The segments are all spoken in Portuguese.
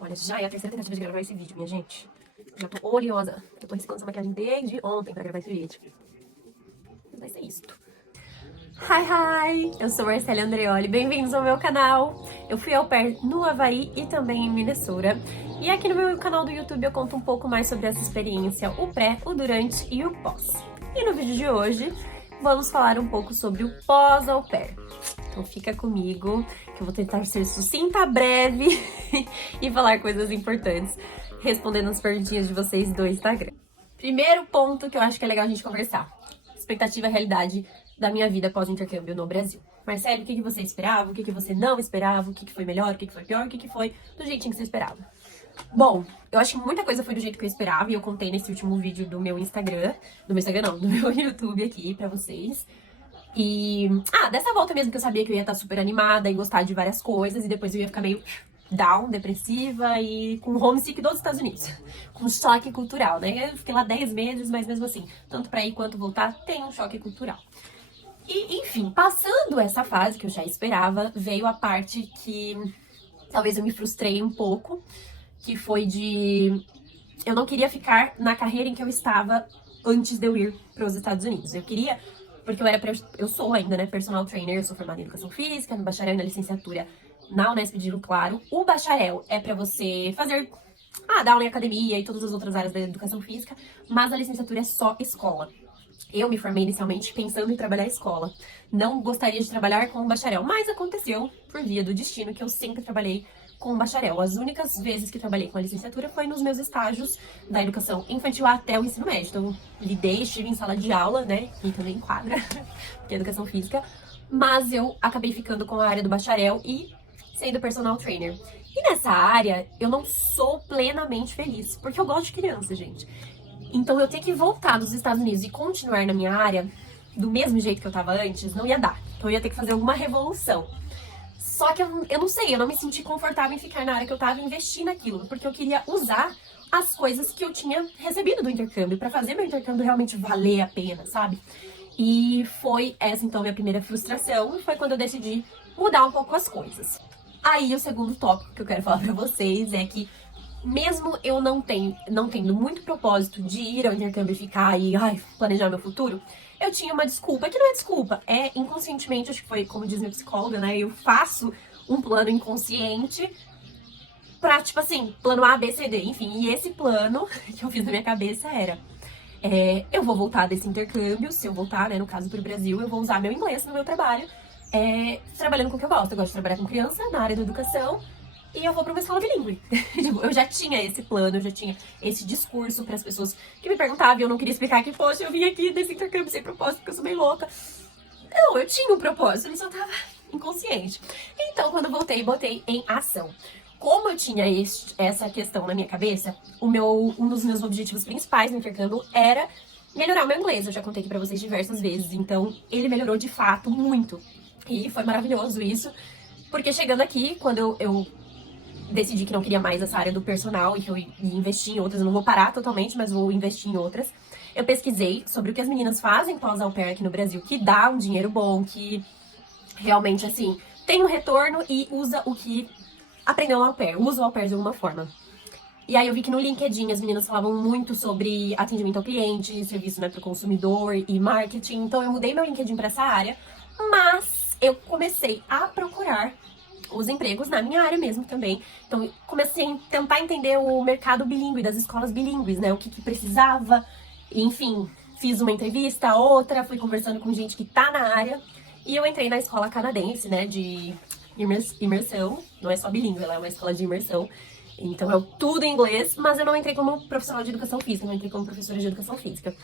Olha, já é a terceira tentativa de gravar esse vídeo, minha gente. Já tô oleosa. Eu tô riscando essa maquiagem desde ontem pra gravar esse vídeo. Vai ser isto. Hi! Eu sou Marcela Andreoli, bem-vindos ao meu canal. Eu fui au pair no Havaí e também em Minnesota. E aqui no meu canal do YouTube eu conto um pouco mais sobre essa experiência, o pré, o durante e o pós. E no vídeo de hoje, vamos falar um pouco sobre o pós-au pair. Então fica comigo, que eu vou tentar ser sucinta, breve e falar coisas importantes, respondendo as perguntinhas de vocês do Instagram. Primeiro ponto que eu acho que é legal a gente conversar. Expectativa e realidade da minha vida após o intercâmbio no Brasil. Marcelo, o que você esperava? O que você não esperava? O que foi melhor? O que foi pior? O que foi do jeitinho que você esperava? Bom, eu acho que muita coisa foi do jeito que eu esperava e eu contei nesse último vídeo do meu Instagram. Do meu Instagram não, do meu YouTube aqui pra vocês. E, dessa volta mesmo que eu sabia que eu ia estar super animada e gostar de várias coisas, e depois eu ia ficar meio down, depressiva e com homesick dos Estados Unidos. Com choque cultural, né? Eu fiquei lá 10 meses, mas mesmo assim, tanto pra ir quanto voltar, tem um choque cultural. E, enfim, passando essa fase que eu já esperava, veio a parte que talvez eu me frustrei um pouco, que foi de... Eu não queria ficar na carreira em que eu estava antes de eu ir para os Estados Unidos. Eu queria... Porque eu sou ainda, né, personal trainer, eu sou formada em Educação Física, no bacharel e na licenciatura na Unesp de Rio Claro. O bacharel é pra você fazer, dar aula em academia e todas as outras áreas da Educação Física, mas a licenciatura é só escola. Eu me formei inicialmente pensando em trabalhar em escola. Não gostaria de trabalhar com bacharel, mas aconteceu, por via do destino, que eu sempre trabalhei com bacharel. As únicas vezes que trabalhei com a licenciatura foi nos meus estágios da educação infantil até o ensino médio. Então, estive em sala de aula, né, e também em quadra, que é educação física. Mas eu acabei ficando com a área do bacharel e sendo personal trainer. E nessa área, eu não sou plenamente feliz, porque eu gosto de criança, gente. Então, eu ter que voltar dos Estados Unidos e continuar na minha área do mesmo jeito que eu tava antes, não ia dar. Então, eu ia ter que fazer alguma revolução. Só que eu não sei, eu não me senti confortável em ficar na área que eu tava e investir naquilo, porque eu queria usar as coisas que eu tinha recebido do intercâmbio, pra fazer meu intercâmbio realmente valer a pena, sabe? E foi essa, então, minha primeira frustração, e foi quando eu decidi mudar um pouco as coisas. Aí, o segundo tópico que eu quero falar pra vocês é que, mesmo eu não tendo muito propósito de ir ao intercâmbio e ficar e planejar meu futuro, eu tinha uma desculpa, que não é desculpa, é inconscientemente, acho que foi como diz minha psicóloga, né? Eu faço um plano inconsciente pra, tipo assim, plano A, B, C, D, enfim. E esse plano que eu fiz na minha cabeça era... eu vou voltar desse intercâmbio, se eu voltar, né, no caso pro Brasil, eu vou usar meu inglês no meu trabalho, trabalhando com o que eu gosto. Eu gosto de trabalhar com criança, na área da educação, e eu vou pra uma escola bilíngue. Eu já tinha esse plano, eu já tinha esse discurso pras pessoas que me perguntavam e eu não queria explicar que, poxa, eu vim aqui desse intercâmbio sem propósito porque eu sou meio louca. Não, eu tinha um propósito, ele só tava inconsciente. Então, quando eu voltei, botei em ação. Como eu tinha essa questão na minha cabeça, um dos meus objetivos principais no intercâmbio era melhorar o meu inglês. Eu já contei aqui pra vocês diversas vezes, então ele melhorou de fato muito. E foi maravilhoso isso, porque chegando aqui, quando eu decidi que não queria mais essa área do personal e que eu ia investir em outras, eu não vou parar totalmente, mas vou investir em outras. Eu pesquisei sobre o que as meninas fazem pós-au pair aqui no Brasil, que dá um dinheiro bom, que realmente, assim, tem um retorno e usa o que aprendeu no au pair, usa o au pair de alguma forma. E aí eu vi que no LinkedIn as meninas falavam muito sobre atendimento ao cliente, serviço, né, para o consumidor e marketing, então eu mudei meu LinkedIn para essa área, mas eu comecei a procurar os empregos na minha área mesmo também. Então, comecei a tentar entender o mercado bilíngue, das escolas bilíngues, né? O que precisava. Enfim, fiz uma entrevista, outra, fui conversando com gente que tá na área. E eu entrei na escola canadense, né? De imersão. Não é só bilíngue, ela é uma escola de imersão. Então, é tudo em inglês, mas eu não entrei como profissional de educação física, não entrei como professora de educação física.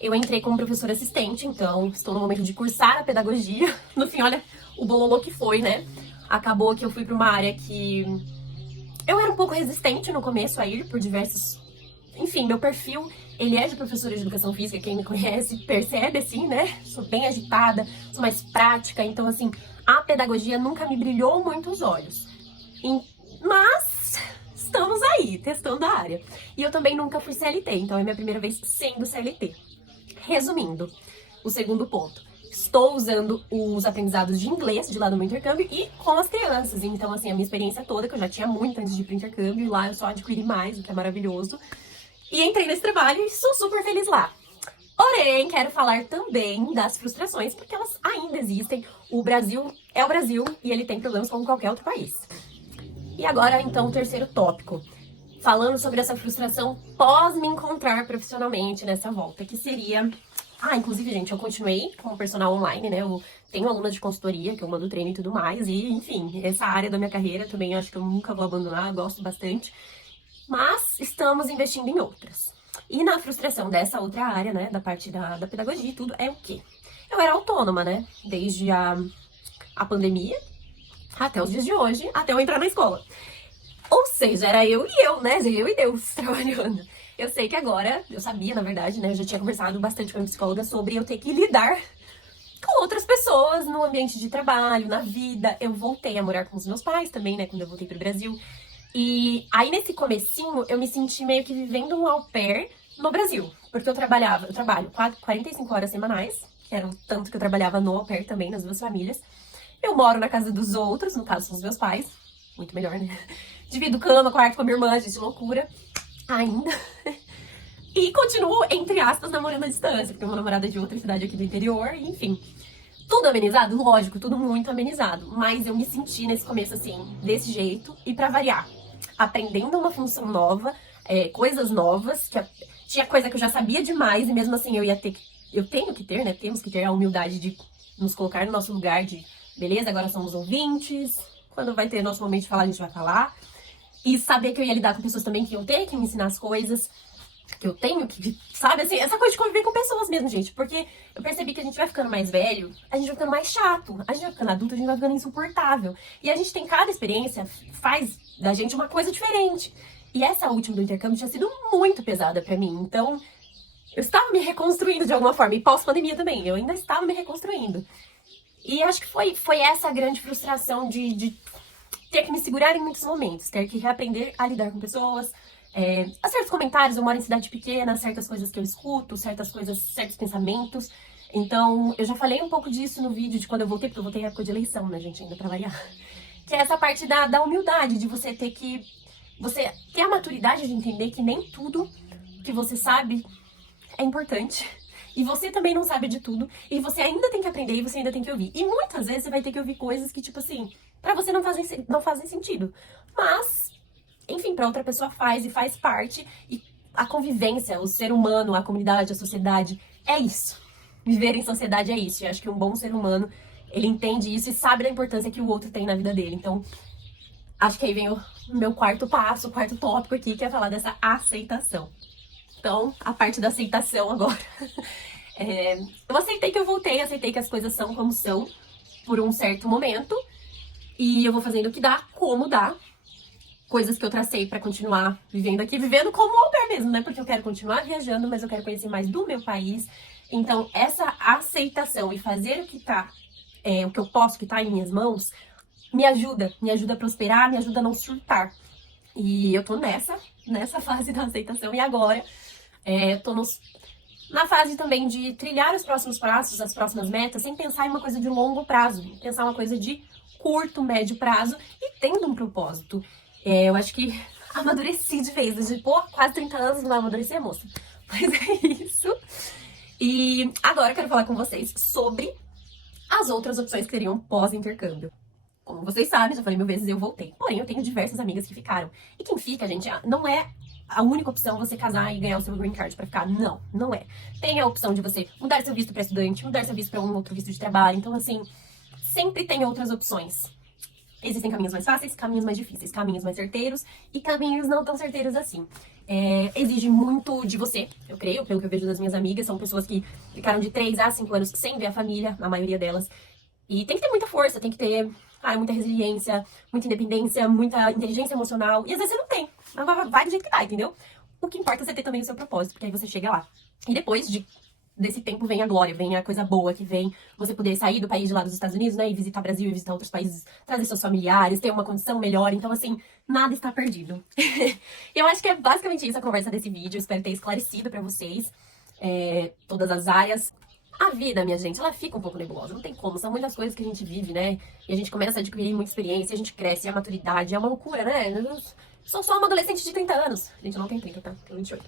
Eu entrei como professora assistente, então estou no momento de cursar a pedagogia. No fim, olha o bololô que foi, né? Acabou que eu fui pra uma área que eu era um pouco resistente no começo a ir, por diversos... Enfim, meu perfil, ele é de professora de educação física, quem me conhece percebe, assim, né? Sou bem agitada, sou mais prática, então, assim, a pedagogia nunca me brilhou muito os olhos. Mas estamos aí, testando a área. E eu também nunca fui CLT, então é minha primeira vez sendo CLT. Resumindo, o segundo ponto. estou usando os aprendizados de inglês de lá do meu intercâmbio e com as crianças. Então, assim, a minha experiência toda, que eu já tinha muito antes de ir pro intercâmbio, e lá eu só adquiri mais, o que é maravilhoso. E entrei nesse trabalho e sou super feliz lá. Porém, quero falar também das frustrações, porque elas ainda existem. O Brasil é o Brasil e ele tem problemas como qualquer outro país. E agora, então, o terceiro tópico. Falando sobre essa frustração pós me encontrar profissionalmente nessa volta, que seria... inclusive, gente, eu continuei com o personal online, né? Eu tenho aluna de consultoria, que eu mando treino e tudo mais. E, enfim, essa área da minha carreira também eu acho que eu nunca vou abandonar, eu gosto bastante. Mas estamos investindo em outras. E na frustração dessa outra área, né, da parte da pedagogia e tudo, é o quê? Eu era autônoma, né? Desde a pandemia até os dias de hoje, até eu entrar na escola. Ou seja, era eu e eu, né? Eu e Deus trabalhando. Eu sei que agora, eu sabia, na verdade, né? Eu já tinha conversado bastante com a minha psicóloga sobre eu ter que lidar com outras pessoas no ambiente de trabalho, na vida. Eu voltei a morar com os meus pais também, né? Quando eu voltei pro Brasil. E aí, nesse comecinho, eu me senti meio que vivendo um au pair no Brasil. Porque eu trabalho 45 horas semanais, que era o tanto que eu trabalhava no au pair também, nas duas famílias. Eu moro na casa dos outros, no caso são os meus pais. Muito melhor, né? Divido cama, quarto com a minha irmã, gente, loucura. Ainda. E continuo, entre aspas, namorando à distância, porque uma namorada é de outra cidade aqui do interior, enfim. Tudo amenizado? Lógico, tudo muito amenizado. Mas eu me senti nesse começo, assim, desse jeito. E pra variar, aprendendo uma função nova, coisas novas, tinha coisa que eu já sabia demais, e mesmo assim eu tenho que ter, né? Temos que ter a humildade de nos colocar no nosso lugar de, beleza, agora somos ouvintes, quando vai ter nosso momento de falar, a gente vai falar. E saber que eu ia lidar com pessoas também que iam ter que me ensinar as coisas, que eu tenho que, sabe, assim, essa coisa de conviver com pessoas mesmo, gente. Porque eu percebi que a gente vai ficando mais velho, a gente vai ficando mais chato, a gente vai ficando adulto, a gente vai ficando insuportável. E a gente tem cada experiência, faz da gente uma coisa diferente. E essa última do intercâmbio tinha sido muito pesada pra mim, então eu estava me reconstruindo de alguma forma, e pós-pandemia também, eu ainda estava me reconstruindo. E acho que foi essa a grande frustração de ter que me segurar em muitos momentos, ter que reaprender a lidar com pessoas, a certos comentários. Eu moro em cidade pequena, certas coisas que eu escuto, certas coisas, certos pensamentos. Então, eu já falei um pouco disso no vídeo de quando eu voltei, porque eu voltei na época de eleição, né, gente, ainda pra variar. Que é essa parte da humildade, de você ter que... Você ter a maturidade de entender que nem tudo que você sabe é importante. E você também não sabe de tudo. E você ainda tem que aprender e você ainda tem que ouvir. E muitas vezes você vai ter que ouvir coisas que, tipo assim, pra você não fazem sentido. Mas, enfim, pra outra pessoa faz e faz parte. E a convivência, o ser humano, a comunidade, a sociedade, é isso. Viver em sociedade é isso. E acho que um bom ser humano, ele entende isso e sabe da importância que o outro tem na vida dele. Então, acho que aí vem o meu quarto passo, o quarto tópico aqui, que é falar dessa aceitação. Então, a parte da aceitação agora. Eu aceitei que eu voltei, aceitei que as coisas são como são por um certo momento. E eu vou fazendo o que dá, como dá. Coisas que eu tracei pra continuar vivendo aqui, vivendo como au pair mesmo, né? Porque eu quero continuar viajando, mas eu quero conhecer mais do meu país. Então, essa aceitação e fazer o que tá, o que eu posso, que tá em minhas mãos, me ajuda a prosperar, me ajuda a não surtar. E eu tô nessa fase da aceitação. E agora, tô na fase também de trilhar os próximos passos, as próximas metas, sem pensar em uma coisa de longo prazo, pensar uma coisa de curto, médio prazo e tendo um propósito. Eu acho que amadureci de vez, de quase 30 anos não vai amadurecer, moça. Mas é isso. E agora eu quero falar com vocês sobre as outras opções que teriam pós-intercâmbio. Como vocês sabem, já falei mil vezes, eu voltei. Porém, eu tenho diversas amigas que ficaram. E quem fica, gente, não é a única opção você casar e ganhar o seu green card pra ficar. Não, não é. Tem a opção de você mudar seu visto pra estudante, mudar seu visto pra um outro visto de trabalho. Então, assim, sempre tem outras opções. Existem caminhos mais fáceis, caminhos mais difíceis, caminhos mais certeiros e caminhos não tão certeiros assim. Exige muito de você, eu creio, pelo que eu vejo das minhas amigas. São pessoas que ficaram de 3 a 5 anos sem ver a família, a maioria delas. E tem que ter muita força, tem que ter muita resiliência, muita independência, muita inteligência emocional. E às vezes você não tem, mas vai do jeito que dá, entendeu? O que importa é você ter também o seu propósito, porque aí você chega lá. E depois desse tempo vem a glória, vem a coisa boa, que vem você poder sair do país de lá dos Estados Unidos, né, e visitar o Brasil, e visitar outros países, trazer seus familiares, ter uma condição melhor. Então, assim, nada está perdido. Eu acho que é basicamente isso a conversa desse vídeo. Eu espero ter esclarecido pra vocês todas as áreas. A vida, minha gente, ela fica um pouco nebulosa, não tem como, são muitas coisas que a gente vive, né? E a gente começa a adquirir muita experiência, a gente cresce, e a maturidade é uma loucura, né? Eu sou só uma adolescente de 30 anos. Gente, eu não tenho 30, tá? Tenho 28.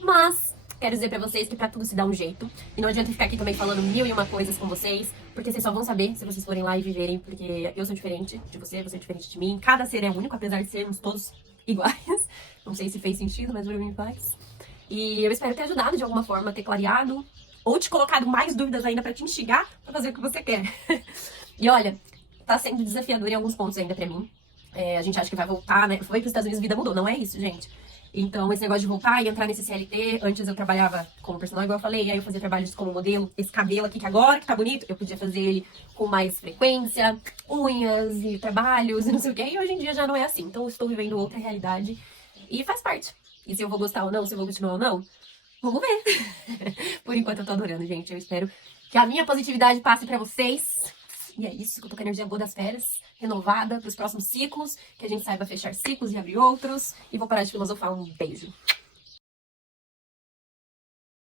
Mas quero dizer pra vocês que pra tudo se dá um jeito. E não adianta ficar aqui também falando mil e uma coisas com vocês, porque vocês só vão saber se vocês forem lá e viverem, porque eu sou diferente de você é diferente de mim. Cada ser é único, apesar de sermos todos iguais. Não sei se fez sentido, mas pra mim faz. E eu espero ter ajudado de alguma forma, ter clareado, ou te colocado mais dúvidas ainda pra te instigar pra fazer o que você quer. E olha, tá sendo desafiador em alguns pontos ainda pra mim. A gente acha que vai voltar, né? Foi pros Estados Unidos, vida mudou. Não é isso, gente. Então, esse negócio de voltar e entrar nesse CLT, antes eu trabalhava como personal, igual eu falei, aí eu fazia trabalhos como modelo. Esse cabelo aqui que agora que tá bonito, eu podia fazer ele com mais frequência, unhas e trabalhos e não sei o quê. E hoje em dia já não é assim. Então, eu estou vivendo outra realidade e faz parte. E se eu vou gostar ou não, se eu vou continuar ou não, vamos ver. Por enquanto eu tô adorando, gente. Eu espero que a minha positividade passe pra vocês. E é isso, que eu tô com a energia boa das férias, renovada pros próximos ciclos, que a gente saiba fechar ciclos e abrir outros. E vou parar de filosofar. Um beijo.